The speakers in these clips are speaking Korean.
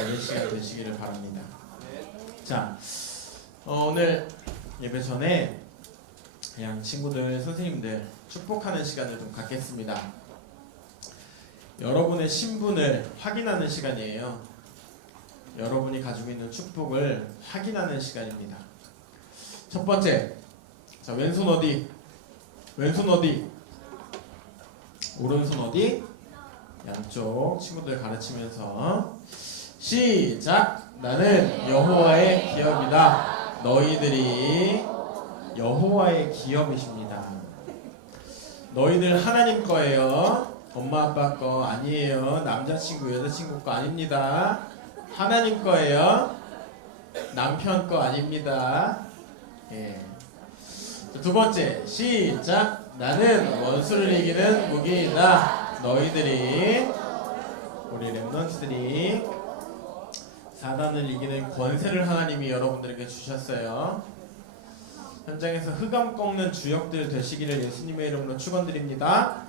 오늘 시간 되시기를 바랍니다. 자, 오늘 예배 전에 그냥 친구들, 선생님들 축복하는 시간을 좀 갖겠습니다. 여러분의 신분을 확인하는 시간이에요. 여러분이 가지고 있는 축복을 확인하는 시간입니다. 첫 번째, 자, 왼손 어디? 왼손 어디? 오른손 어디? 양쪽 친구들 가르치면서 시작! 나는 여호와의 기업이다. 너희들이 여호와의 기업이십니다. 너희들 하나님 거예요. 엄마 아빠 거 아니에요. 남자친구 여자친구 거 아닙니다. 하나님 거예요. 남편 거 아닙니다. 예. 두 번째 시작! 나는 원수를 이기는 무기이다. 너희들이 우리 렘넌트들이 사단을 이기는 권세를 하나님이 여러분들에게 주셨어요. 현장에서 흑암 꺾는 주역들 되시기를 예수님의 이름으로 축원드립니다.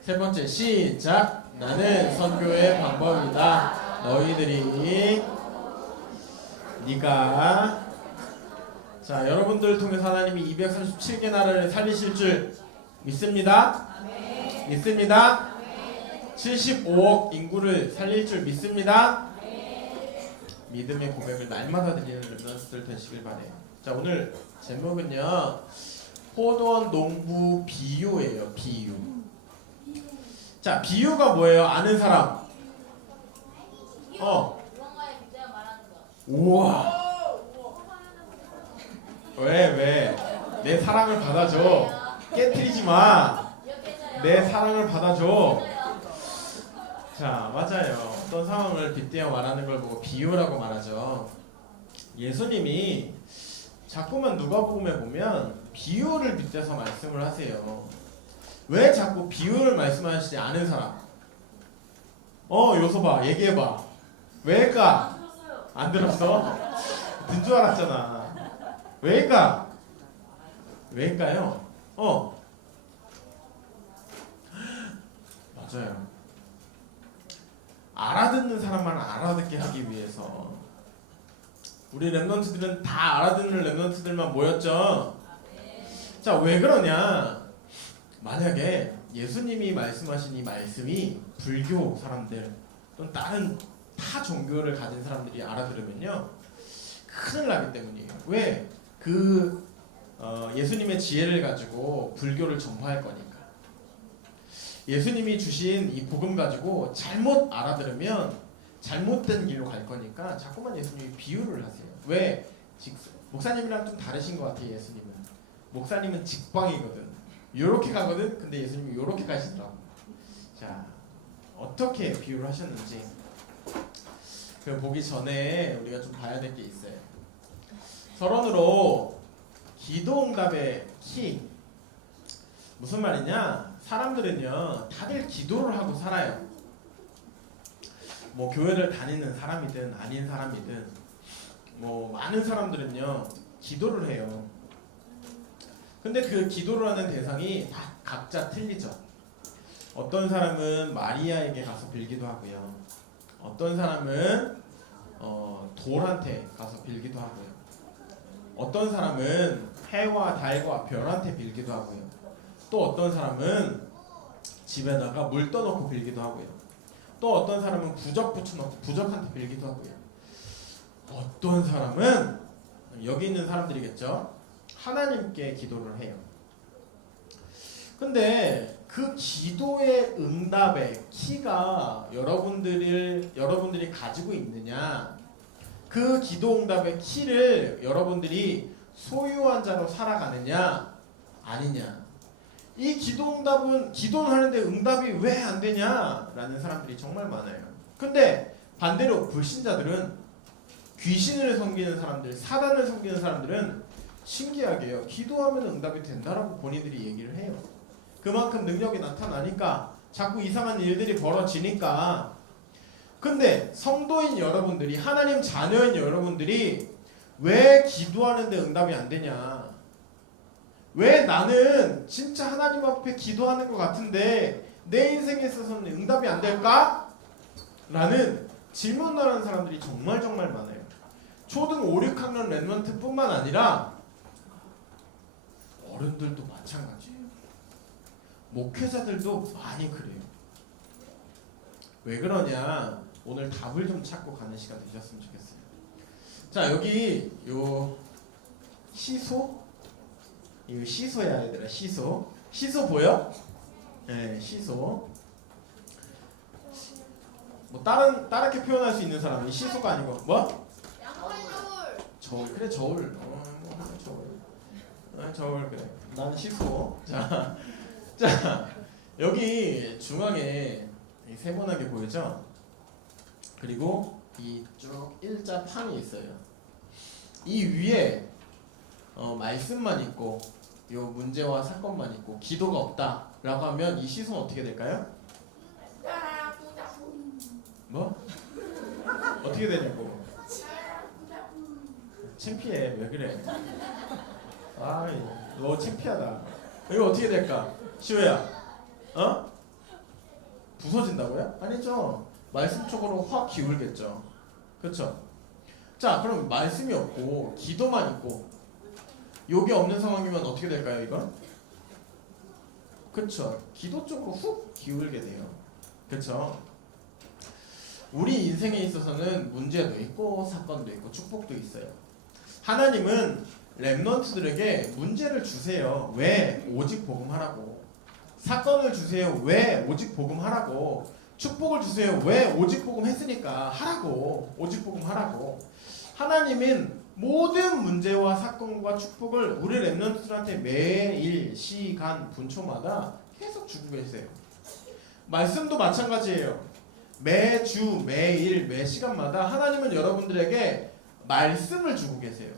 세 번째 시작! 나는 선교의 방법이다. 너희들이 네가 자, 여러분들 통해서 하나님이 237개 나라를 살리실 줄 믿습니다. 믿습니다. 75억 인구를 살릴 줄 믿습니다. 믿음의 고백을 날마다 드리는 렘넌트들 되시길 바래요. 자, 오늘 제목은요, 포도원 농부 비유예요. 비유. 자, 비유가 뭐예요? 아는 사람. 우와. 왜? 내 사랑을 받아줘. 깨트리지 마. 내 사랑을 받아줘. 자, 맞아요. 어떤 상황을 빗대어 말하는 걸 보고 비유라고 말하죠. 예수님이 자꾸만 누가복음에 보면 비유를 빗대서 말씀을 하세요. 왜 자꾸 비유를 말씀하시지? 아는 사람. 요소봐. 얘기해봐. 왜일까? 안 들었어? 든 줄 알았잖아. 왜일까? 왜일까요? 맞아요. 알아듣는 사람만 알아듣게 하기 위해서. 우리 렘넌트들은 다 알아듣는 렘넌트들만 모였죠. 자, 왜 그러냐? 만약에 예수님이 말씀하신 이 말씀이 불교 사람들 또는 다른 타 종교를 가진 사람들이 알아들으면요, 큰일 나기 때문이에요. 왜? 예수님의 지혜를 가지고 불교를 전파할 거니까. 예수님이 주신 이 복음 가지고 잘못 알아들으면 잘못된 길로 갈 거니까 자꾸만 예수님이 비유를 하세요. 왜? 목사님이랑 좀 다르신 것 같아요. 예수님은. 목사님은 직방이거든. 요렇게 가거든. 근데 예수님이 요렇게 가시더라고. 자, 어떻게 비유를 하셨는지 그 보기 전에 우리가 좀 봐야 될 게 있어요. 서론으로 기도응답의 키. 무슨 말이냐? 사람들은요, 다들 기도를 하고 살아요. 뭐 교회를 다니는 사람이든 아닌 사람이든 뭐 많은 사람들은요, 기도를 해요. 근데 그 기도를 하는 대상이 다 각자 틀리죠. 어떤 사람은 마리아에게 가서 빌기도 하고요. 어떤 사람은 돌한테 가서 빌기도 하고요. 어떤 사람은 해와 달과 별한테 빌기도 하고요. 또 어떤 사람은 집에다가 물 떠놓고 빌기도 하고요. 또 어떤 사람은 부적 붙여놓고 부적한테 빌기도 하고요. 어떤 사람은 여기 있는 사람들이겠죠. 하나님께 기도를 해요. 근데 그 기도의 응답의 키가 여러분들이 가지고 있느냐, 그 기도 응답의 키를 여러분들이 소유한 자로 살아가느냐 아니냐. 이 기도 응답은 기도는 하는데 응답이 왜 안 되냐 라는 사람들이 정말 많아요. 근데 반대로 불신자들은, 귀신을 섬기는 사람들, 사단을 섬기는 사람들은 신기하게요, 기도하면 응답이 된다라고 본인들이 얘기를 해요. 그만큼 능력이 나타나니까, 자꾸 이상한 일들이 벌어지니까. 근데 성도인 여러분들이, 하나님 자녀인 여러분들이 왜 기도하는데 응답이 안 되냐, 왜 나는 진짜 하나님 앞에 기도하는 것 같은데 내 인생에 있어서는 응답이 안 될까? 라는 질문하는 사람들이 정말 많아요. 초등 5, 6학년 랩런트뿐만 아니라 어른들도 마찬가지예요. 목회자들도 많이 그래요. 왜 그러냐? 오늘 답을 좀 찾고 가는 시간 되셨으면 좋겠어요. 자, 여기 요 시소? 이거 시소야 얘들아. 시소. 시소 보여? 네, 시소. 뭐 다르게 표현할 수 있는 사람이 시소가 아니고 뭐? 저울. 그래 저울. 저울 그래. 나는 시소. 자 여기 중앙에 세모나게 보이죠? 그리고 이 쭉 일자 판이 있어요. 이 위에 말씀만 있고 요 문제와 사건만 있고 기도가 없다라고 하면 이 시소는 어떻게 될까요? 뭐? 어떻게 되냐고? 창피해. 왜 그래? 아이, 너 창피하다. 이거 어떻게 될까? 시호야, 부서진다고요? 아니죠. 말씀 쪽으로 확 기울겠죠. 그렇죠? 자, 그럼 말씀이 없고 기도만 있고 요게 없는 상황이면 어떻게 될까요, 이건? 그렇죠. 기도 쪽으로 훅 기울게 돼요. 그렇죠? 우리 인생에 있어서는 문제도 있고 사건도 있고 축복도 있어요. 하나님은 렘넌트들에게 문제를 주세요. 왜? 오직 복음하라고. 사건을 주세요. 왜? 오직 복음하라고. 축복을 주세요. 왜? 오직 복음했으니까 하라고. 오직 복음하라고. 하나님은 모든 문제와 사건과 축복을 우리 렘넌트들한테 매일 시간 분초마다 계속 주고 계세요. 말씀도 마찬가지예요. 매주, 매일, 매 시간마다 하나님은 여러분들에게 말씀을 주고 계세요.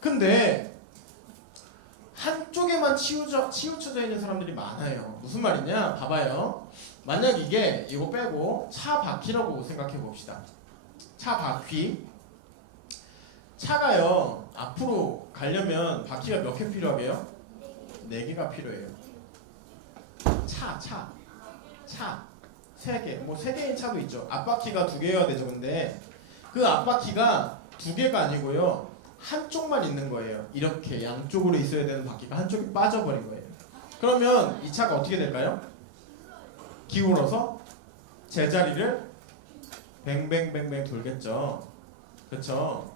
근데 한쪽에만 치우쳐져 있는 사람들이 많아요. 무슨 말이냐? 봐봐요. 만약 이거 빼고 차 바퀴라고 생각해 봅시다. 차 바퀴. 차가요, 앞으로 가려면 바퀴가 몇 개 필요하게요? 4개가 필요해요. 차. 3개, 뭐 3개인 차도 있죠. 앞바퀴가 2개여야 되죠. 근데 그 앞바퀴가 2개가 아니고요, 한쪽만 있는 거예요. 이렇게 양쪽으로 있어야 되는 바퀴가 한쪽이 빠져버린 거예요. 그러면 이 차가 어떻게 될까요? 기울어서 제자리를 뱅뱅뱅뱅 돌겠죠. 그렇죠?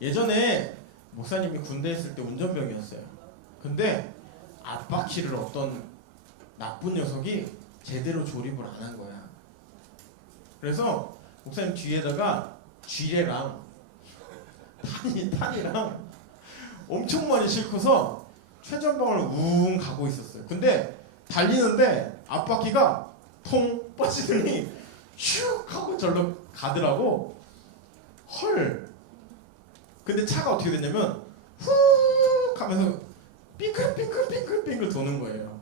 예전에 목사님이 군대에 있을 때 운전병이었어요. 근데 앞바퀴를 어떤 나쁜 녀석이 제대로 조립을 안 한 거야. 그래서 목사님 뒤에다가 쥐레랑 탄이랑 엄청 많이 싣고서 최전방을 웅 가고 있었어요. 근데 달리는데 앞바퀴가 통 빠지더니 슉 하고 절로 가더라고. 헐. 근데 차가 어떻게 됐냐면 훅 하면서 빙글빙글 도는 거예요.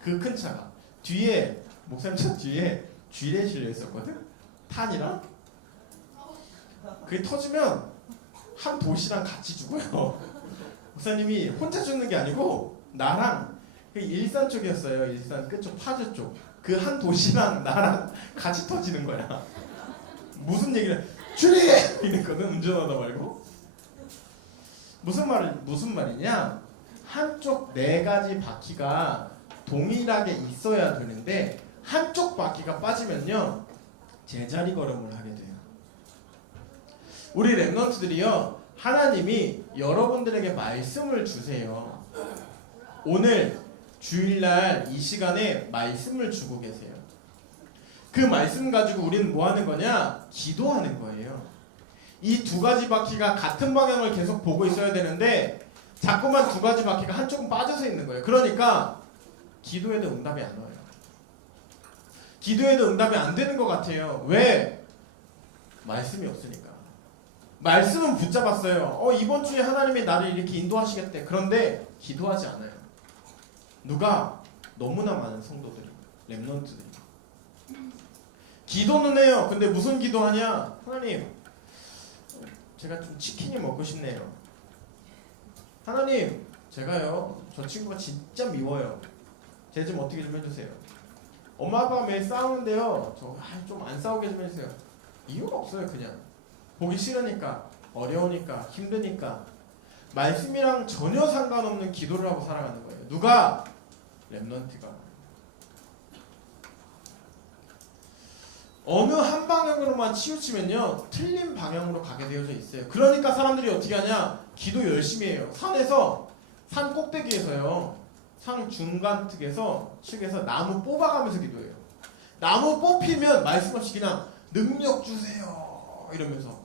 그 큰 차가. 뒤에 목사님 차 뒤에 쥐레 실려 있었거든. 탄이랑. 그게 터지면 한 도시랑 같이 죽어요. 목사님이 혼자 죽는 게 아니고 나랑, 일산 쪽이었어요. 일산 끝쪽 파주 쪽. 그 한 도시랑 나랑 같이 터지는 거야. 무슨 얘기를 쥐레 이랬거든. 운전하다 말고. 무슨 말이냐? 한쪽 4가지 바퀴가 동일하게 있어야 되는데 한쪽 바퀴가 빠지면요, 제자리 걸음을 하게 돼요. 우리 렘넌트들이요, 하나님이 여러분들에게 말씀을 주세요. 오늘 주일날 이 시간에 말씀을 주고 계세요. 그 말씀 가지고 우리는 뭐 하는 거냐? 기도하는 거예요. 이 2가지 바퀴가 같은 방향을 계속 보고 있어야 되는데 자꾸만 2가지 바퀴가 한쪽은 빠져서 있는 거예요. 그러니까 기도에도 응답이 안 와요. 기도에도 응답이 안 되는 것 같아요. 왜? 말씀이 없으니까. 말씀은 붙잡았어요. 이번 주에 하나님이 나를 이렇게 인도하시겠대. 그런데 기도하지 않아요. 누가? 너무나 많은 성도들이, 렘넌트들이. 기도는 해요. 근데 무슨 기도하냐? 하나님, 제가 좀 치킨이 먹고 싶네요. 하나님, 제가요, 저 친구가 진짜 미워요. 쟤 좀 어떻게 좀 해주세요. 엄마 아빠가 매일 싸우는데요. 좀 안 싸우게 좀 해주세요. 이유가 없어요. 그냥 보기 싫으니까, 어려우니까, 힘드니까. 말씀이랑 전혀 상관없는 기도를 하고 살아가는 거예요. 누가? 렘넌트가. 어느 한 방향으로만 치우치면요, 틀린 방향으로 가게 되어져 있어요. 그러니까 사람들이 어떻게 하냐? 기도 열심히 해요. 산 꼭대기에서요, 산 중간 측에서 나무 뽑아가면서 기도해요. 나무 뽑히면 말씀 없이 그냥 능력 주세요 이러면서,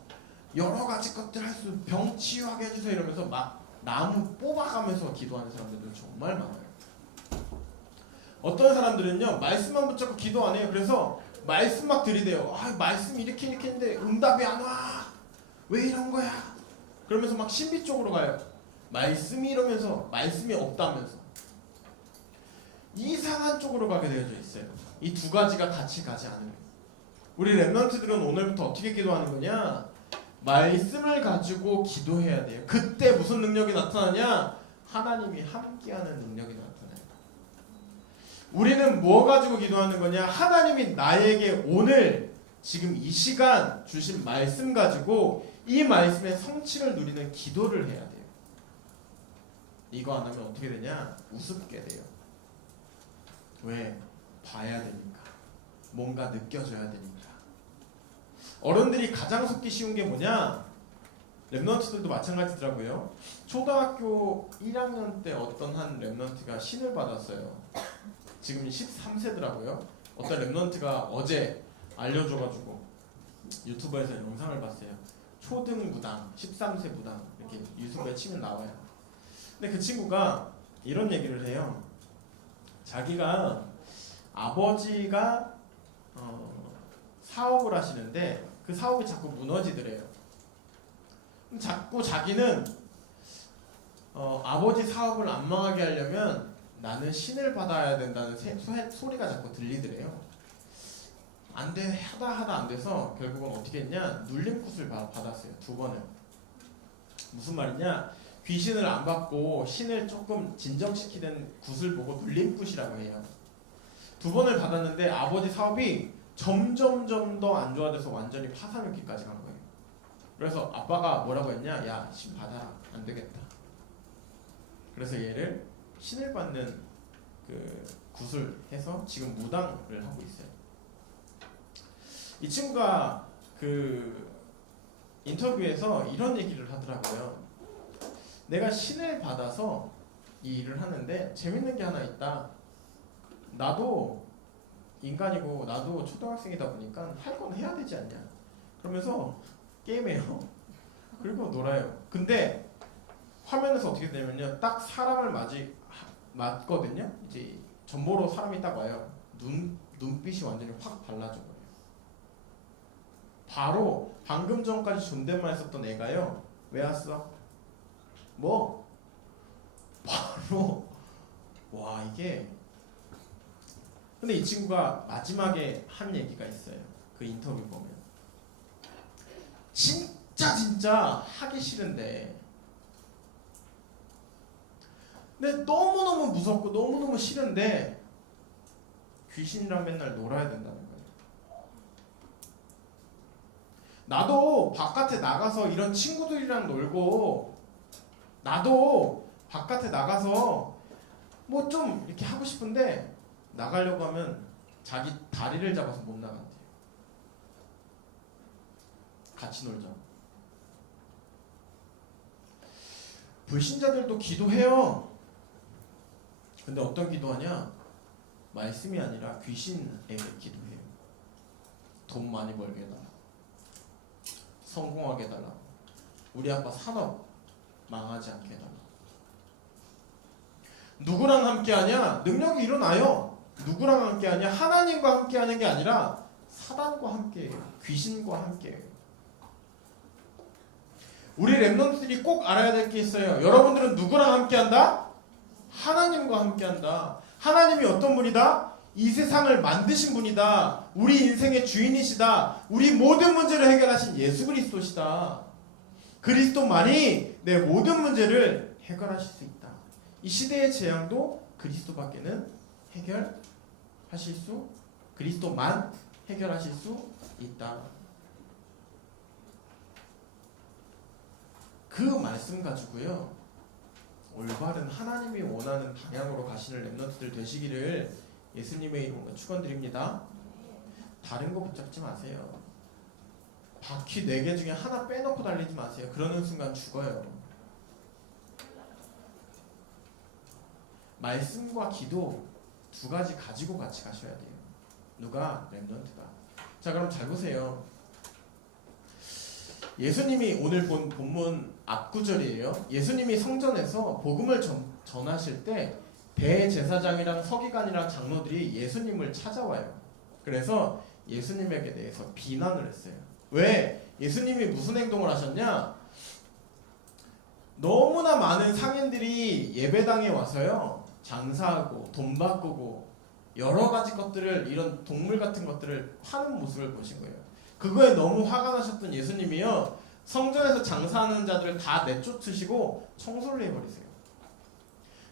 여러 가지 것들 할 수, 병 치유하게 해주세요 이러면서 막 나무 뽑아가면서 기도하는 사람들도 정말 많아요. 어떤 사람들은요, 말씀만 붙잡고 기도 안 해요. 그래서 말씀 막 들이대요. 말씀 이렇게 했는데 응답이 안 와. 왜 이런 거야? 그러면서 막 신비 쪽으로 가요. 말씀이 이러면서 말씀이 없다면서 이상한 쪽으로 가게 되어져 있어요. 이 두 가지가 같이 가지 않으면. 우리 렘넌트들은 오늘부터 어떻게 기도하는 거냐? 말씀을 가지고 기도해야 돼요. 그때 무슨 능력이 나타나냐? 하나님이 함께하는 능력이 나타나요. 우리는 뭐 가지고 기도하는 거냐? 하나님이 나에게 오늘 지금 이 시간 주신 말씀 가지고 이 말씀의 성취를 누리는 기도를 해야 돼요. 이거 안 하면 어떻게 되냐? 우습게 돼요. 왜? 봐야 되니까. 뭔가 느껴져야 되니까. 어른들이 가장 속기 쉬운 게 뭐냐? 렘넌트들도 마찬가지더라고요. 초등학교 1학년 때 어떤 한 렘넌트가 신을 받았어요. 지금 13세더라고요. 어떤 렘넌트가 어제 알려줘가지고 유튜브에서 영상을 봤어요. 초등 무당, 13세 무당 이렇게 유튜브에 치면 나와요. 근데 그 친구가 이런 얘기를 해요. 자기가 아버지가 사업을 하시는데 그 사업이 자꾸 무너지더래요. 자꾸 자기는 아버지 사업을 안 망하게 하려면 나는 신을 받아야 된다는 소리가 자꾸 들리더래요. 안돼 하다 안 돼서 결국은 어떻게 했냐? 눌림굿을 받았어요. 2번을. 무슨 말이냐? 귀신을 안 받고 신을 조금 진정시키는 굿을 보고 눌림굿이라고 해요. 2번을 받았는데 아버지 사업이 점점 더 안 좋아져서 완전히 파산위기까지 간 거예요. 그래서 아빠가 뭐라고 했냐? 야, 신 받아라. 안 되겠다. 그래서 얘를 신을 받는 그 굿을 해서 지금 무당을 하고 있어요. 이 친구가 그 인터뷰에서 이런 얘기를 하더라고요. 내가 신을 받아서 이 일을 하는데 재밌는 게 하나 있다. 나도 인간이고 나도 초등학생이다 보니까 할 건 해야 되지 않냐. 그러면서 게임해요. 그리고 놀아요. 근데 화면에서 어떻게 되냐면요, 딱 사람을 맞거든요. 이제 전보로 사람이 딱 와요. 눈빛이 완전히 확 달라져 버려요. 바로 방금 전까지 존댓말 했었던 애가요. 왜 왔어? 뭐? 바로 와 이게. 근데 이 친구가 마지막에 한 얘기가 있어요. 그 인터뷰 보면 진짜 하기 싫은데, 근데 너무너무 무섭고 너무너무 싫은데 귀신이랑 맨날 놀아야 된다는 거예요. 나도 바깥에 나가서 이런 친구들이랑 놀고, 나도 바깥에 나가서 뭐 좀 이렇게 하고 싶은데 나가려고 하면 자기 다리를 잡아서 못 나간대요. 같이 놀자. 불신자들도 기도해요. 근데 어떤 기도하냐? 말씀이 아니라 귀신에게 기도해요. 돈 많이 벌게 해달라. 성공하게 해달라. 우리 아빠 산업 망하지 않게 해달라. 누구랑 함께하냐? 능력이 일어나요. 누구랑 함께하냐? 하나님과 함께하는 게 아니라 사단과 함께해요. 귀신과 함께해요. 우리 렘넌트들이 꼭 알아야 될 게 있어요. 여러분들은 누구랑 함께한다? 하나님과 함께한다. 하나님이 어떤 분이다? 이 세상을 만드신 분이다. 우리 인생의 주인이시다. 우리 모든 문제를 해결하신 예수 그리스도시다. 그리스도만이 내 모든 문제를 해결하실 수 있다. 이 시대의 재앙도 그리스도밖에는 해결하실 수 그리스도만 해결하실 수 있다. 그 말씀 가지고요, 올바른 하나님이 원하는 방향으로 가시는 렘넌트들 되시기를 예수님의 이름으로 축원드립니다. 다른 거 붙잡지 마세요. 바퀴 4개 중에 하나 빼놓고 달리지 마세요. 그러는 순간 죽어요. 말씀과 기도 두 가지 가지고 같이 가셔야 돼요. 누가? 렘넌트가. 자, 그럼 잘 보세요. 예수님이 오늘 본 본문 앞구절이에요. 예수님이 성전에서 복음을 전하실 때 대제사장이랑 서기관이랑 장로들이 예수님을 찾아와요. 그래서 예수님에게 대해서 비난을 했어요. 왜? 예수님이 무슨 행동을 하셨냐? 너무나 많은 상인들이 예배당에 와서요, 장사하고 돈 바꾸고 여러 가지 것들을, 이런 동물 같은 것들을 파는 모습을 보신 거예요. 그거에 너무 화가 나셨던 예수님이요, 성전에서 장사하는 자들을 다 내쫓으시고 청소를 해버리세요.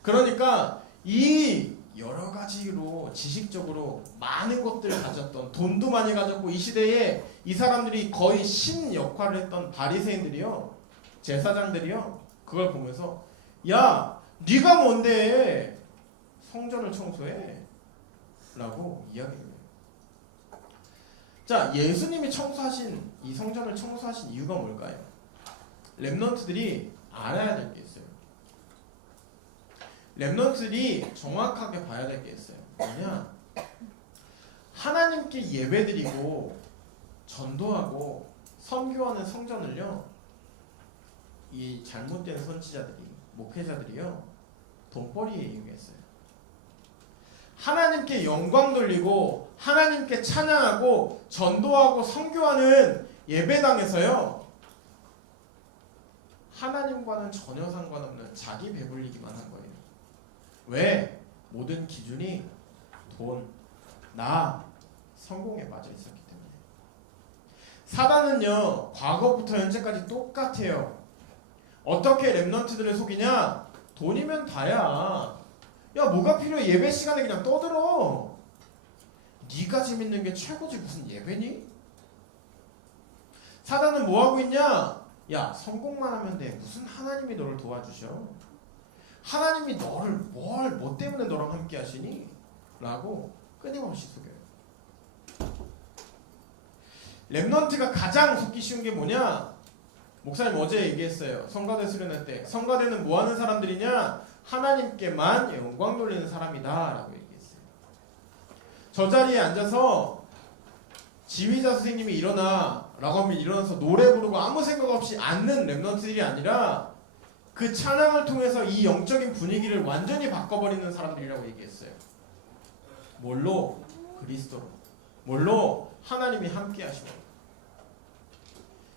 그러니까 이 여러 가지로 지식적으로 많은 것들을 가졌던, 돈도 많이 가졌고, 이 시대에 이 사람들이 거의 신 역할을 했던 바리새인들이요, 제사장들이요, 그걸 보면서 야, 네가 뭔데 성전을 청소해? 라고 이야기를 해요. 자, 예수님이 청소하신, 이 성전을 청소하신 이유가 뭘까요? 렘넌트들이 알아야 될 게 있어요. 렘넌트들이 정확하게 봐야 될 게 있어요. 뭐냐? 하나님께 예배드리고 전도하고 선교하는 성전을요, 이 잘못된 선지자들이, 목회자들이요, 돈벌이에 이용했어요. 하나님께 영광 돌리고 하나님께 찬양하고 전도하고 선교하는 예배당에서요, 하나님과는 전혀 상관없는 자기 배불리기만 한 거예요. 왜? 모든 기준이 돈, 나, 성공에 빠져 있었기 때문에. 사단은요, 과거부터 현재까지 똑같아요. 어떻게 렘넌트들을 속이냐? 돈이면 다야. 야, 뭐가 필요해? 예배 시간에 그냥 떠들어. 네가 재밌는 게 최고지, 무슨 예배니? 사단은 뭐하고 있냐? 야, 성공만 하면 돼. 무슨 하나님이 너를 도와주셔? 하나님이 너를 뭐 때문에 너랑 함께 하시니? 라고 끊임없이 속여요. 렘넌트가 가장 속기 쉬운 게 뭐냐? 목사님 어제 얘기했어요. 성가대 수련회 때. 성가대는 뭐 하는 사람들이냐? 하나님께만 영광 돌리는 사람이다 라고 얘기했어요. 저 자리에 앉아서 지휘자 선생님이 일어나 라고 하면 일어나서 노래 부르고 아무 생각 없이 앉는 렘넌트들이 아니라 그 찬양을 통해서 이 영적인 분위기를 완전히 바꿔버리는 사람들이라고 얘기했어요. 뭘로? 그리스도로. 뭘로? 하나님이 함께 하시고.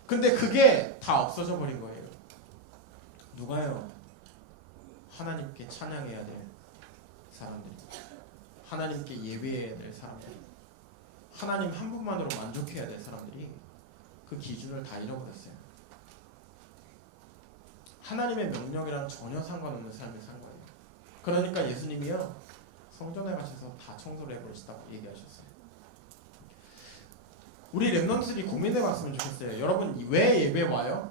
근데 그게 다 없어져 버린 거예요. 누가요? 하나님께 찬양해야 될 사람들, 하나님께 예배해야 될 사람들, 하나님 한 분만으로 만족해야 될 사람들이 그 기준을 다 잃어버렸어요. 하나님의 명령이랑 전혀 상관없는 삶을 산 거예요. 그러니까 예수님이요, 성전에 가셔서 다 청소를 해버리시다고 얘기하셨어요. 우리 렘넌트들이 고민해봤으면 좋겠어요. 여러분, 왜 예배 와요?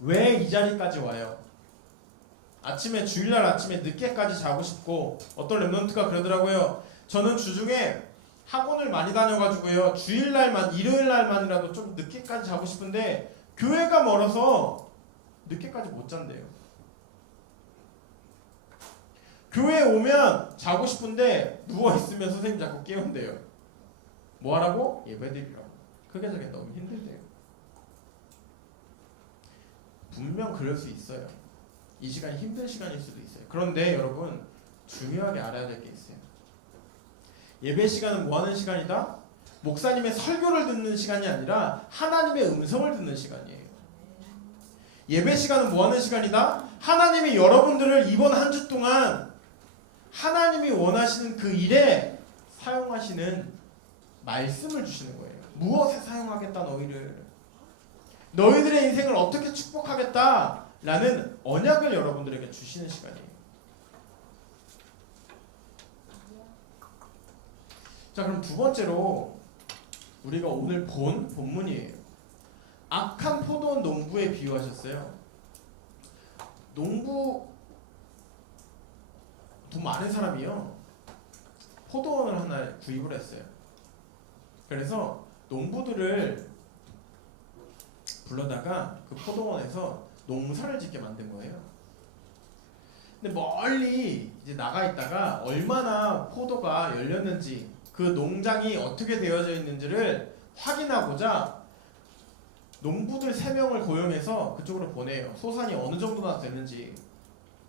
왜 이 자리까지 와요? 아침에, 주일날 아침에 늦게까지 자고 싶고, 어떤 렘넌트가 그러더라고요. 저는 주중에 학원을 많이 다녀가지고요, 주일날만, 일요일날만이라도 좀 늦게까지 자고 싶은데 교회가 멀어서 늦게까지 못 잔대요. 교회에 오면 자고 싶은데 누워있으면 선생님 자꾸 깨운대요. 뭐 하라고? 예배드리라고. 그게 저게 너무 힘들대요. 분명 그럴 수 있어요. 이 시간이 힘든 시간일 수도 있어요. 그런데 여러분, 중요하게 알아야 될 게 있어요. 예배 시간은 뭐 하는 시간이다? 목사님의 설교를 듣는 시간이 아니라 하나님의 음성을 듣는 시간이에요. 예배 시간은 뭐 하는 시간이다? 하나님이 여러분들을 이번 한 주 동안 하나님이 원하시는 그 일에 사용하시는 말씀을 주시는 거예요. 무엇에 사용하겠다 너희를, 너희들의 인생을 어떻게 축복하겠다 라는 언약을 여러분들에게 주시는 시간이에요. 자, 그럼 두 번째로 우리가 오늘 본 본문이에요. 악한 포도원 농부에 비유하셨어요. 농부, 돈 많은 사람이요, 포도원을 하나 구입을 했어요. 그래서 농부들을 불러다가 그 포도원에서 농사를 짓게 만든 거예요. 근데 멀리 이제 나가 있다가 얼마나 포도가 열렸는지, 그 농장이 어떻게 되어져 있는지를 확인하고자 농부들 3명을 고용해서 그쪽으로 보내요. 소산이 어느 정도나 되는지,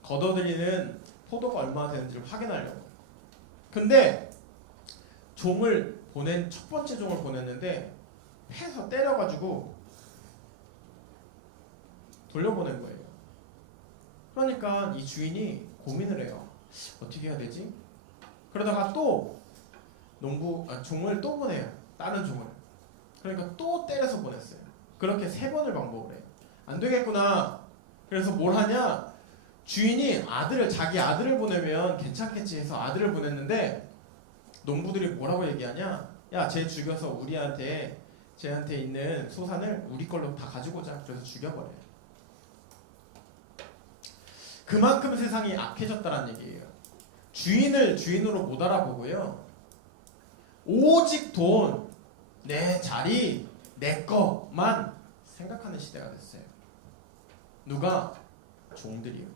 걷어들이는 포도가 얼마나 되는지를 확인하려고. 근데 첫 번째 종을 보냈는데 패서 때려가지고 돌려보낸 거예요. 그러니까 이 주인이 고민을 해요. 어떻게 해야 되지? 그러다가 또 종을 또 보내요. 다른 종을. 그러니까 또 때려서 보냈어요. 그렇게 3번을 반복을 해요. 안 되겠구나. 그래서 뭘 하냐? 주인이 자기 아들을 보내면 괜찮겠지 해서 아들을 보냈는데, 농부들이 뭐라고 얘기하냐? 야, 쟤 죽여서 쟤한테 있는 소산을 우리 걸로 다 가지고 오자. 그래서 죽여버려요. 그만큼 세상이 악해졌다는 얘기예요. 주인을 주인으로 못 알아보고요, 오직 돈, 내 자리, 내 것만 생각하는 시대가 됐어요. 누가? 종들이요.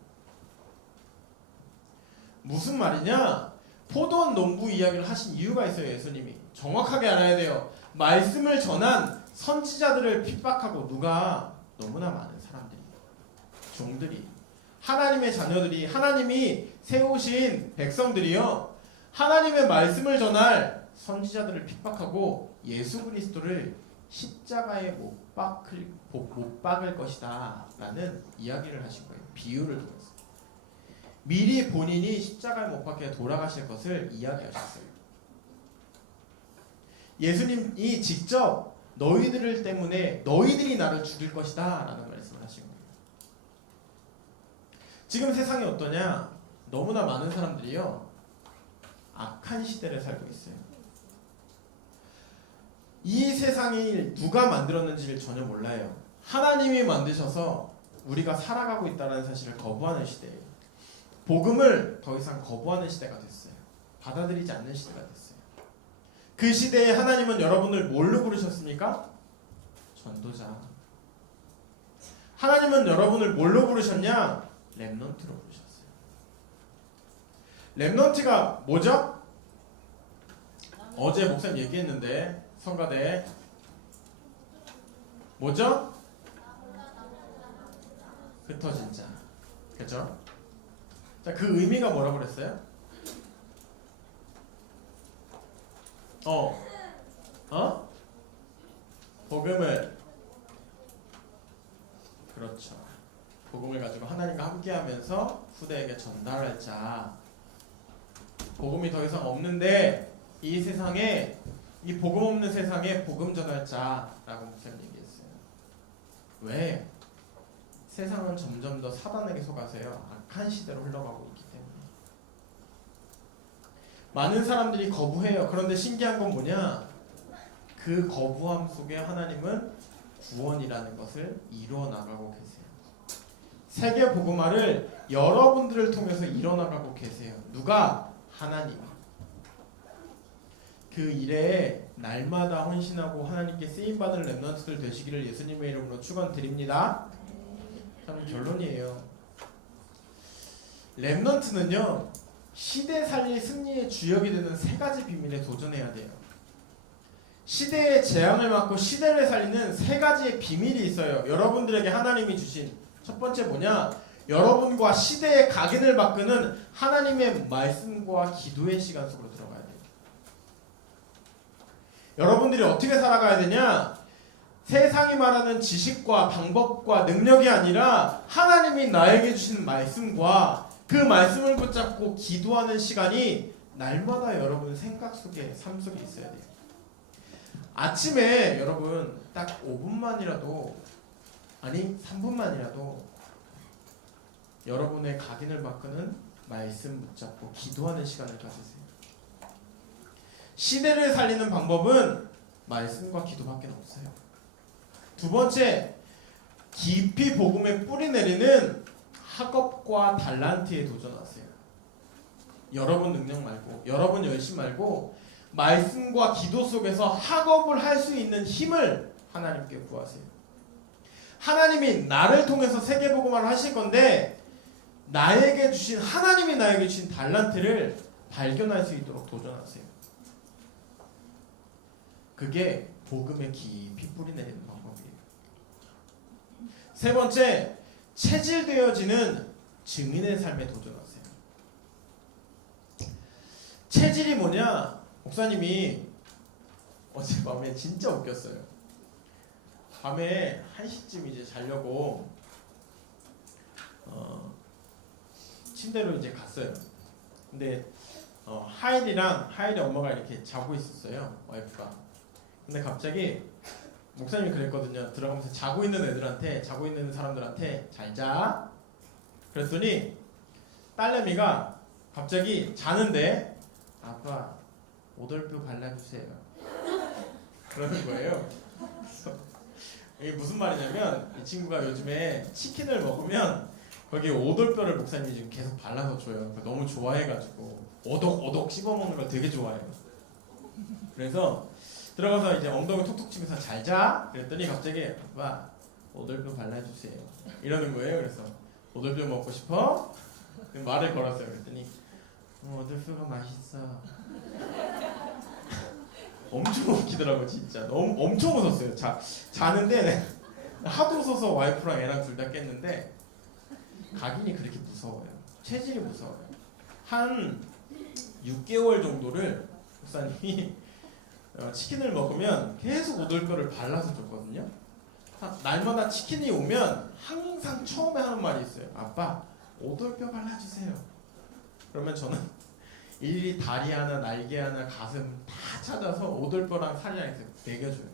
무슨 말이냐? 포도원 농부 이야기를 하신 이유가 있어요. 예수님이 정확하게 알아야 돼요. 말씀을 전한 선지자들을 핍박하고, 누가? 너무나 많은 사람들이, 종들이, 하나님의 자녀들이, 하나님이 세우신 백성들이요, 하나님의 말씀을 전할 선지자들을 핍박하고 예수 그리스도를 십자가에 못 박을 것이다 라는 이야기를 하신 거예요. 비유를 통해서 미리 본인이 십자가에 못 박혀 돌아가실 것을 이야기하셨어요. 예수님이 직접 너희들 때문에 너희들이 나를 죽일 것이다 라는 말씀을 하신 거예요. 지금 세상이 어떠냐? 너무나 많은 사람들이요, 악한 시대를 살고 있어요. 이 세상이 누가 만들었는지를 전혀 몰라요. 하나님이 만드셔서 우리가 살아가고 있다는 사실을 거부하는 시대예요. 복음을 더 이상 거부하는 시대가 됐어요. 받아들이지 않는 시대가 됐어요. 그 시대에 하나님은 여러분을 뭘로 부르셨습니까? 전도자. 하나님은 여러분을 뭘로 부르셨냐? 렘넌트로 부르셨어요. 렘넌트가 뭐죠? 어제 목사님 얘기했는데, 성가대 뭐죠? 흩어진 자. 그죠? 자, 그 의미가 뭐라고 그랬어요? 복음을, 그렇죠, 복음을 가지고 하나님과 함께하면서 후대에게 전달할 자. 복음이 더 이상 없는데 이 세상에, 이 복음 없는 세상에 복음 전할 자라고 목사님 얘기했어요. 왜? 세상은 점점 더 사단에게 속아서요, 악한 시대로 흘러가고 있기 때문에 많은 사람들이 거부해요. 그런데 신기한 건 뭐냐? 그 거부함 속에 하나님은 구원이라는 것을 이루어 나가고 계세요. 세계 복음화를 여러분들을 통해서 이뤄나가고 계세요. 누가? 하나님. 그 일에 날마다 헌신하고 하나님께 쓰임받을 렘넌트들 되시기를 예수님의 이름으로 축원드립니다. 참 결론이에요. 렘넌트는요, 시대 살릴 승리의 주역이 되는 3가지 비밀에 도전해야 돼요. 시대의 재앙을 막고 시대를 살리는 3가지의 비밀이 있어요. 여러분들에게 하나님이 주신 첫 번째 뭐냐? 여러분과 시대의 각인을 바꾸는 하나님의 말씀과 기도의 시간 속으로 들어가야 돼요. 여러분들이 어떻게 살아가야 되냐? 세상이 말하는 지식과 방법과 능력이 아니라 하나님이 나에게 주신 말씀과 그 말씀을 붙잡고 기도하는 시간이 날마다 여러분 생각 속에, 삶 속에 있어야 돼요. 아침에 여러분 딱 5분만이라도, 아니 3분만이라도 여러분의 각인을 바꾸는 말씀 붙잡고 기도하는 시간을 가지세요. 시대를 살리는 방법은 말씀과 기도밖에 없어요. 두 번째, 깊이 복음에 뿌리 내리는 학업과 달란트에 도전하세요. 여러분 능력 말고, 여러분 열심 말고 말씀과 기도 속에서 학업을 할 수 있는 힘을 하나님께 구하세요. 하나님이 나를 통해서 세계복음화를 하실 건데 나에게 주신, 하나님이 나에게 주신 달란트를 발견할 수 있도록 도전하세요. 그게 복음에 깊이 뿌리 내리는 방법이에요. 세 번째, 체질되어지는 증인의 삶에 도전하세요. 체질이 뭐냐? 목사님이 어제 밤에 진짜 웃겼어요. 밤에 1시쯤 이제 자려고 침대로 이제 갔어요. 근데 하일이 엄마가 이렇게 자고 있었어요. 와이프가. 근데 갑자기 목사님이 그랬거든요. 들어가면서 자고 있는 사람들한테 잘 자. 그랬더니 딸내미가 갑자기 자는데 아빠 오돌뼈 발라주세요. 그러는 거예요. 이게 무슨 말이냐면 이 친구가 요즘에 치킨을 먹으면 거기에 오돌뼈를 목사님이 지금 계속 발라서 줘요. 너무 좋아해가지고 오독오독 씹어먹는 걸 되게 좋아해요. 그래서 들어가서 이제 엉덩이 톡톡 치면서 잘 자. 그랬더니 갑자기 아빠 오돌뼈 발라주세요. 이러는 거예요. 그래서 오돌뼈 먹고 싶어? 말을 걸었어요. 그랬더니 오돌뼈가 맛있어. 엄청 웃기더라고 진짜. 너무 엄청 웃었어요. 자는데 하도 웃어서 와이프랑 애랑 둘 다 깼는데 각인이 그렇게 무서워요. 체질이 무서워요. 한 6개월 정도를 목사님이 치킨을 먹으면 계속 오돌뼈를 발라서 줬거든요. 날마다 치킨이 오면 항상 처음에 하는 말이 있어요. 아빠 오돌뼈 발라주세요. 그러면 저는 일일이 다리 하나, 날개 하나, 가슴 다 찾아서 오돌뼈랑 살이랑 이렇게 먹여줘요.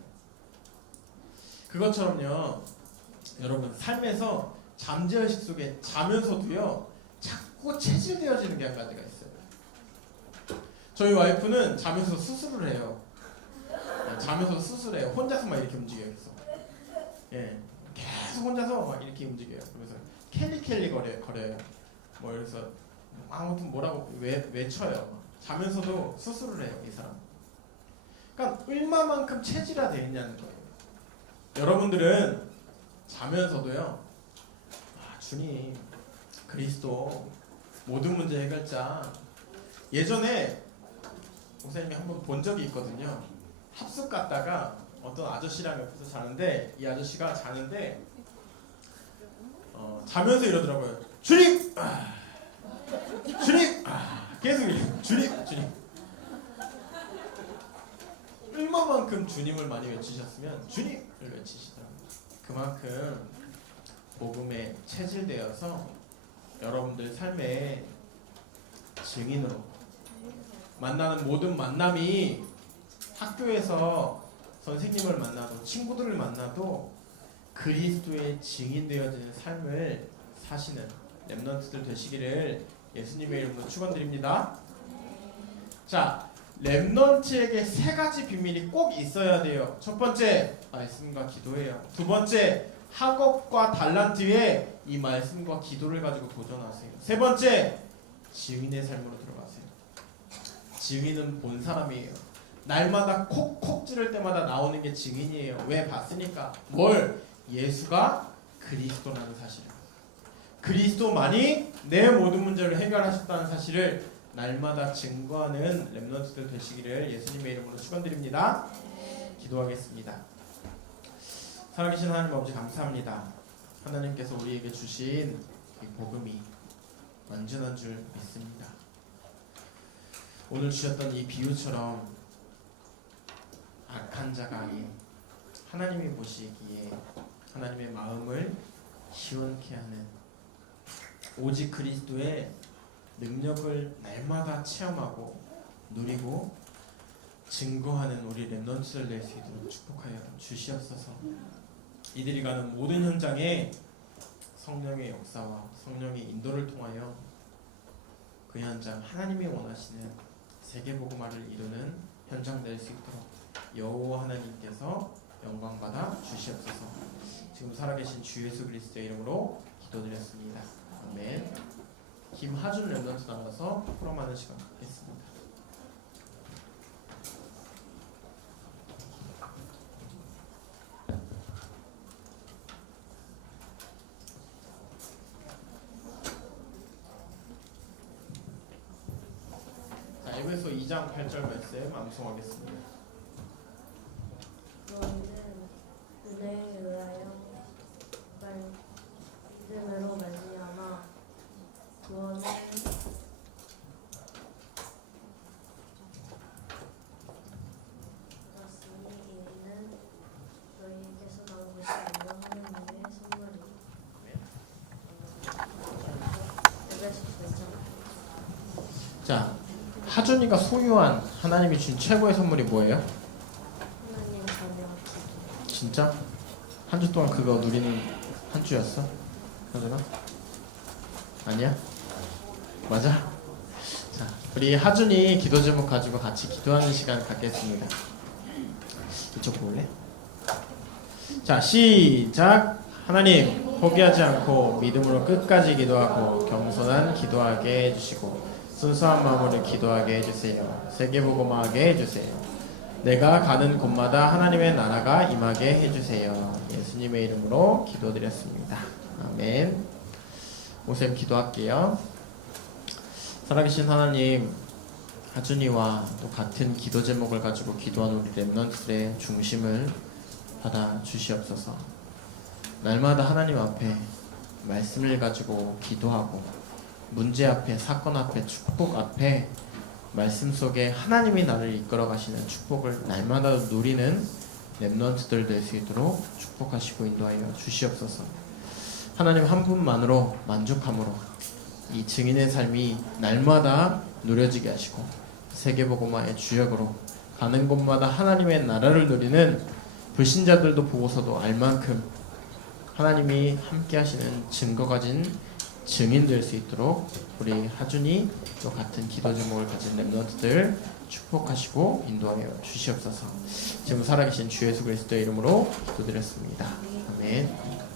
그것처럼요, 여러분 삶에서 잠재의식 속에 자면서도요 자꾸 체질되어지는 게 한 가지가 있어요. 저희 와이프는 자면서 수술을 해요. 자면서 수술해요. 혼자서 막 이렇게 움직여요. 그래서 계속 혼자서 막 이렇게 움직여요. 그래서 켈리 거려요. 뭐 그래서 아무튼 뭐라고 외쳐요. 자면서도 수술을 해요, 이 사람. 그러니까 얼마만큼 체질화되어 있냐는 거예요. 여러분들은 자면서도요, 주님, 그리스도, 모든 문제 해결자. 예전에 목사님이 한번 본 적이 있거든요. 합숙 갔다가 어떤 아저씨랑 옆에서 자는데, 이 아저씨가 자는데 자면서 이러더라고요. 주님! 주님! 계속 이래요. 주님! 얼마만큼 주님을 많이 외치셨으면 주님을 외치시더라고요. 그만큼 복음에 체질되어서 여러분들 삶의 증인으로 만나는 모든 만남이 학교에서 선생님을 만나도 친구들을 만나도 그리스도의 증인되어지는 삶을 사시는 렘넌트들 되시기를 예수님의 이름으로 축원드립니다. 자, 렘넌트에게 세 가지 비밀이 꼭 있어야 돼요. 첫 번째, 말씀과 기도예요. 두 번째, 학업과 달란트에 이 말씀과 기도를 가지고 도전하세요. 세 번째, 증인의 삶으로 들어가세요. 증인은 본 사람이에요. 날마다 콕콕 찌를 때마다 나오는 게 증인이에요. 왜? 봤으니까. 뭘? 예수가 그리스도라는 사실. 그리스도만이 내 모든 문제를 해결하셨다는 사실을 날마다 증거하는 렘넌트들 되시기를 예수님의 이름으로 축원드립니다. 기도하겠습니다. 살아계신 하나님 아버지 감사합니다. 하나님께서 우리에게 주신 이 복음이 완전한 줄 믿습니다. 오늘 주셨던 이 비유처럼 악한 자가 하나님이 보시기에 하나님의 마음을 시원케 하는 오직 그리스도의 능력을 날마다 체험하고 누리고 증거하는 우리 렘넌트들 될 수 있도록 축복하여 주시옵소서. 이들이 가는 모든 현장에 성령의 역사와 성령의 인도를 통하여 그 현장 하나님이 원하시는 세계복음화를 이루는 현장될 수 있도록 여호와 하나님께서 영광 받아 주시옵소서. 지금 살아계신 주 예수 그리스도의 이름으로 기도드렸습니다. 아멘. 김하준 랩런트 나가서 포럼하는 시간 갖겠습니다. 자, 에베소 2장 8절 말씀 암송하겠습니다. 너희는 은혜에 의하여 믿음으로 말미암아 구원을 받았으니 이는 너희에게서 나온 것이 아니라 하나님의 선물이. 에베소 4장. 자, 하준이가 소유한 하나님이 준 최고의 선물이 뭐예요? 하나님 자녀 기도. 진짜? 한 주 동안 그거 누리는 한 주였어? 하준아? 아니야? 맞아? 자, 우리 하준이 기도 제목 가지고 같이 기도하는 시간 갖겠습니다. 이쪽 볼래? 자, 시작! 하나님, 포기하지 않고 믿음으로 끝까지 기도하고 겸손한 기도하게 해주시고 순수한 마음으로 기도하게 해주세요. 세계복음화하게 해주세요. 내가 가는 곳마다 하나님의 나라가 임하게 해주세요. 예수님의 이름으로 기도드렸습니다. 아멘. 모셈 기도할게요. 살아계신 하나님, 하준이와 또 같은 기도 제목을 가지고 기도하는 우리 랩런트들의 중심을 받아 주시옵소서. 날마다 하나님 앞에 말씀을 가지고 기도하고 문제 앞에, 사건 앞에, 축복 앞에 말씀 속에 하나님이 나를 이끌어 가시는 축복을 날마다 누리는 랩런트들 될 수 있도록 축복하시고 인도하여 주시옵소서. 하나님 한 분만으로 만족함으로 이 증인의 삶이 날마다 누려지게 하시고 세계복음화의 주역으로 가는 곳마다 하나님의 나라를 누리는 불신자들도 보고서도 알 만큼 하나님이 함께 하시는 증거 가진 증인 될 수 있도록 우리 하준이 또 같은 기도 제목을 가진 랩런트들 축복하시고 인도하여 주시옵소서. 지금 살아계신 주 예수 그리스도의 이름으로 기도드렸습니다. 아멘.